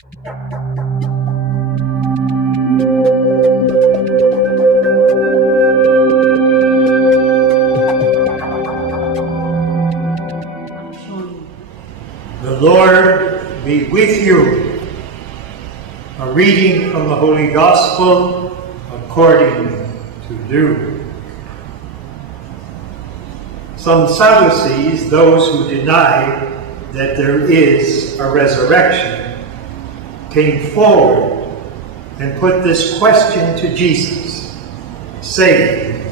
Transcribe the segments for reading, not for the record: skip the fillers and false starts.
The Lord be with you. A reading from the Holy Gospel according to Luke. Some Sadducees, those who deny that there is a resurrection, came forward and put this question to Jesus, saying,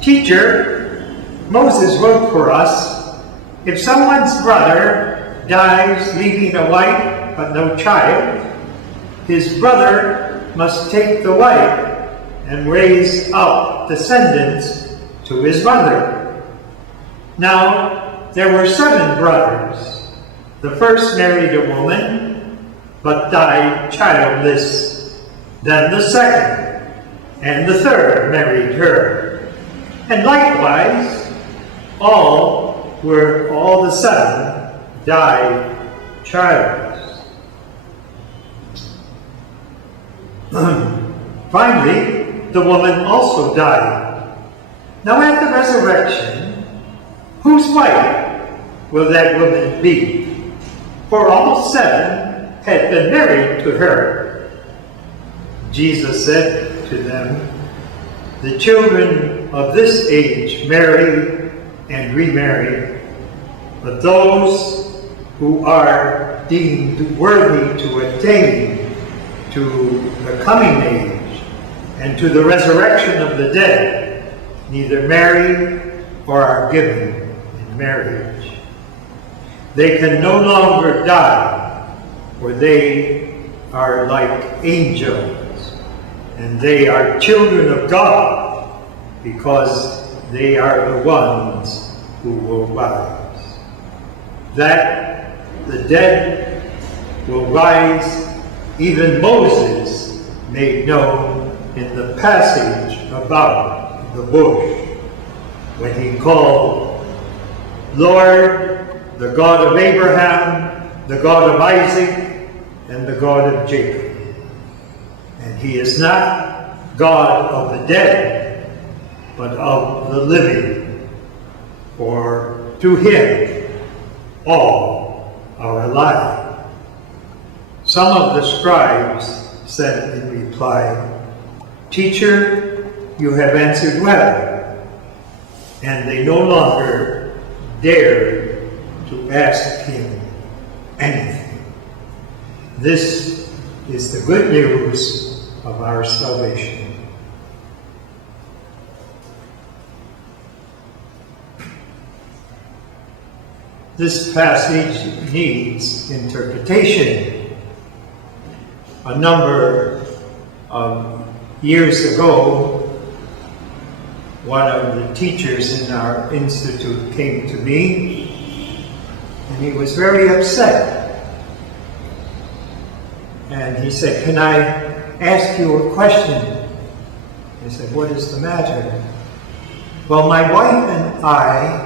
"Teacher, Moses wrote for us, if someone's brother dies leaving a wife but no child, his brother must take the wife and raise up descendants to his mother. Now, there were 7 brothers. The first married a woman, but died childless. Then the second and the third married her. And likewise, all the 7 died childless. Finally, the woman also died. Now at the resurrection, whose wife will that woman be? For all 7 had been married to her." Jesus said to them, "The children of this age marry and remarry, but those who are deemed worthy to attain to the coming age and to the resurrection of the dead neither marry or are given in marriage. They can no longer die, for they are like angels, and they are children of God, because they are the ones who will rise. That the dead will rise, even Moses made known in the passage about the bush, when he called, 'Lord, the God of Abraham, the God of Isaac, and the God of Jacob.' And he is not God of the dead, but of the living, for to him all are alive." Some of the scribes said in reply, "Teacher, you have answered well." And they no longer dared to ask him anything. This is the good news of our salvation. This passage needs interpretation. A number of years ago, one of the teachers in our institute came to me, and he was very upset. And he said, "Can I ask you a question?" I said, "What is the matter?" "Well, my wife and I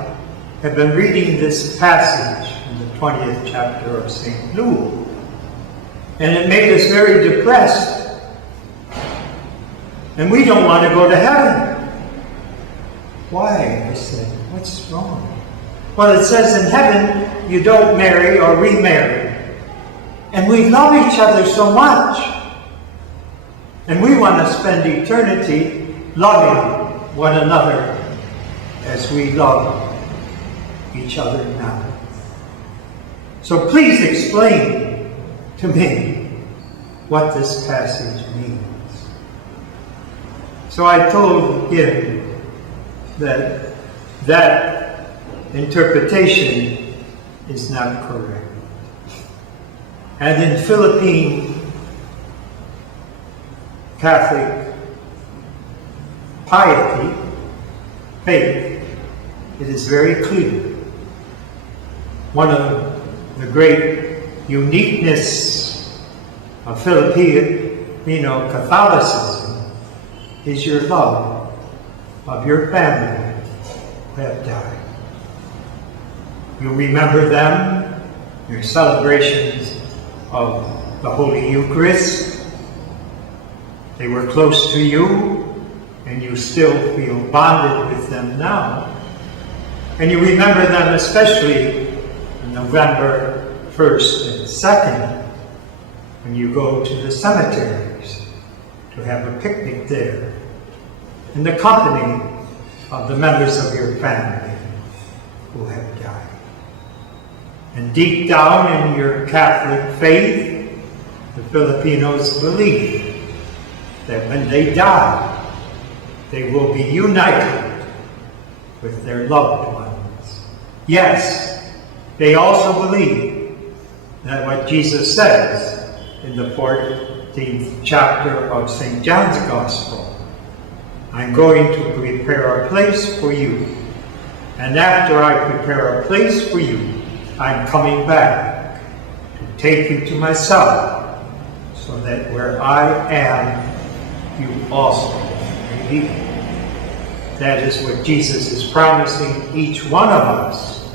have been reading this passage in the 20th chapter of St. Luke, and it made us very depressed. And we don't want to go to heaven." "Why?" I said, "What's wrong?" "Well, it says in heaven you don't marry or remarry. And we love each other so much. And we want to spend eternity loving one another as we love each other now. So please explain to me what this passage means." So I told him that interpretation is not correct. And in Philippine Catholic faith, it is very clear. One of the great uniqueness of Filipino Catholicism is your love of your family who have died. You remember them, your celebrations of the Holy Eucharist. They were close to you, and you still feel bonded with them now. And you remember them especially on November 1st and 2nd, when you go to the cemeteries to have a picnic there, in the company of the members of your family who have died. And deep down in your Catholic faith, the Filipinos believe that when they die, they will be united with their loved ones. Yes, they also believe that what Jesus says in the 14th chapter of St. John's Gospel, I'm going to prepare a place for you, and after I prepare a place for you, I'm coming back to take you to myself, so that where I am, you also may be. That is what Jesus is promising each one of us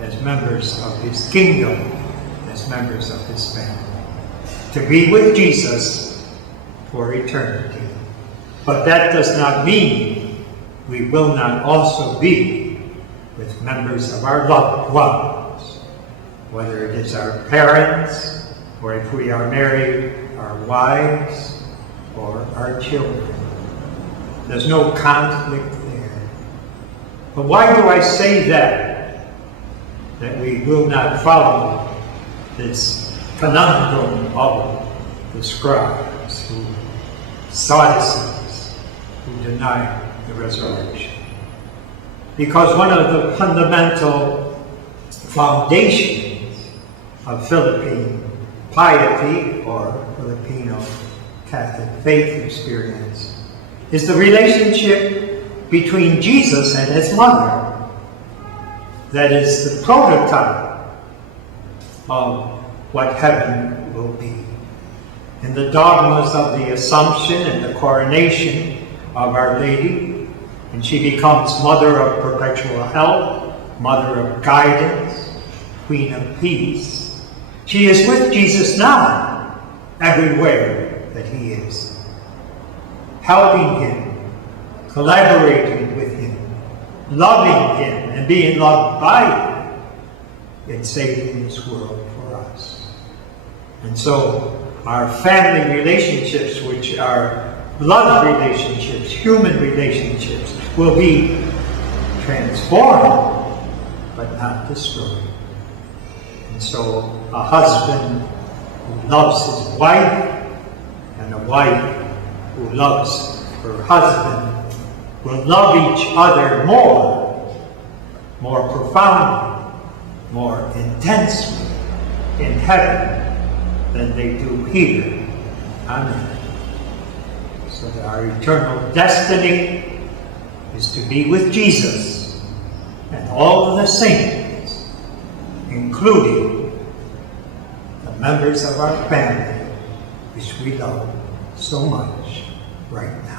as members of his kingdom, as members of his family, to be with Jesus for eternity. But that does not mean we will not also be with members of our loved ones, whether it is our parents, or if we are married, our wives, or our children. There's no conflict there. But why do I say that? That we will not follow this conundrum of the scribes, Sadducees, who deny the resurrection. Because one of the fundamental foundations of Philippine piety, or Filipino Catholic faith experience, is the relationship between Jesus and his mother. That is the prototype of what heaven will be. In the dogmas of the Assumption and the coronation of Our Lady, and she becomes Mother of Perpetual Help, Mother of Guidance, Queen of Peace. She is with Jesus now, everywhere that he is, helping him, collaborating with him, loving him, and being loved by him in saving this world for us. And so our family relationships, which are blood relationships, human relationships, will be transformed, but not destroyed. And so a husband who loves his wife and a wife who loves her husband will love each other more profoundly, more intensely in heaven than they do here on earth. So that our eternal destiny is to be with Jesus and all of the saints, including the members of our family, which we love so much right now.